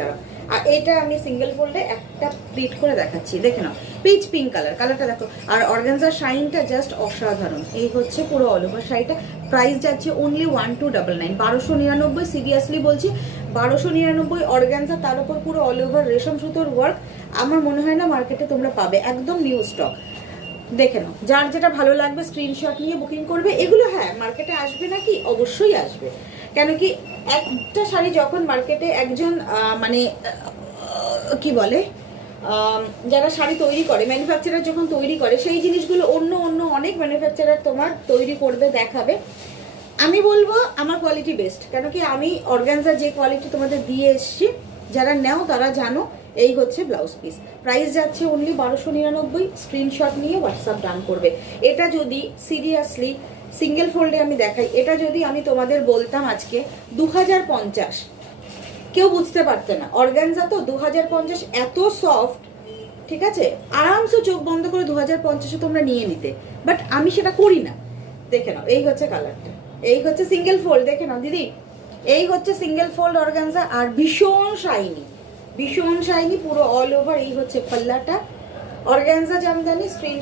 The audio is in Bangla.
দাঁড়াও। আর এটা আমি সিঙ্গেল ফোল্ডে একটা প্লিট করে দেখাচ্ছি, দেখে নাও, পিচ পিঙ্ক কালার, কালারটা দেখো। আর অর্গানজার শাইনটা জাস্ট অসাধারণ। এই হচ্ছে পুরো অল ওভার শাড়িটা। প্রাইস যাচ্ছে অনলি 1299, 1299, সিরিয়াসলি বলছি 1299 অর্গানজা, তার উপর পুরো অল ওভার রেশম সুতোর ওয়ার্ক। আমার মনে হয় না মার্কেটে তোমরা পাবে, একদম নিউ স্টক। দেখে নাও, যার যেটা ভালো লাগবে স্ক্রিনশট নিয়ে বুকিং করবে। এগুলো হ্যাঁ মার্কেটে আসবে নাকি, অবশ্যই আসবে। কেন কি একটা শাড়ি যখন মার্কেটে একজন মানে কি বলে, যারা শাড়ি তৈরি করে, ম্যানুফ্যাকচারার যখন তৈরি করে, সেই জিনিসগুলো অন্য অন্য অনেক ম্যানুফ্যাকচারার তোমার তৈরি করবে, দেখাবে। আমি বলবো আমার কোয়ালিটি বেস্ট, কেন কি আমি অর্গানজা যে কোয়ালিটি তোমাদের দিয়ে এসছি, যারা নেও তারা জানো। এই হচ্ছে ব্লাউজ পিস, প্রাইস যাচ্ছে অনলি 1299। স্ক্রিনশট নিয়ে হোয়াটসঅ্যাপ ডান করবে। এটা যদি সিরিয়াসলি সিঙ্গেল ফোল্ডে আমি দেখাই, এটা যদি আমি তোমাদের বলতাম আজকে 2050, কেউ বুঝতে পারতে না। অর্গানজা তো 2050 এত সফট, ঠিক আছে, আরামসে চোখ বন্ধ করে 2050-এ তোমরা নিয়ে নিতে, বাট আমি সেটা করি না। দেখে নাও, এই হচ্ছে কালারটা, এই হচ্ছে সিঙ্গেল ফোল্ড, দেখে নাও দিদি, এই হচ্ছে সিঙ্গেল ফোল্ড অর্গানজা। আর ভীষণ শাইনি, ভীষণ শাইনি পুরো অল ওভার। এই হচ্ছে পাল্লাটা, অর্গানজা জামদানি। স্ক্রিনশট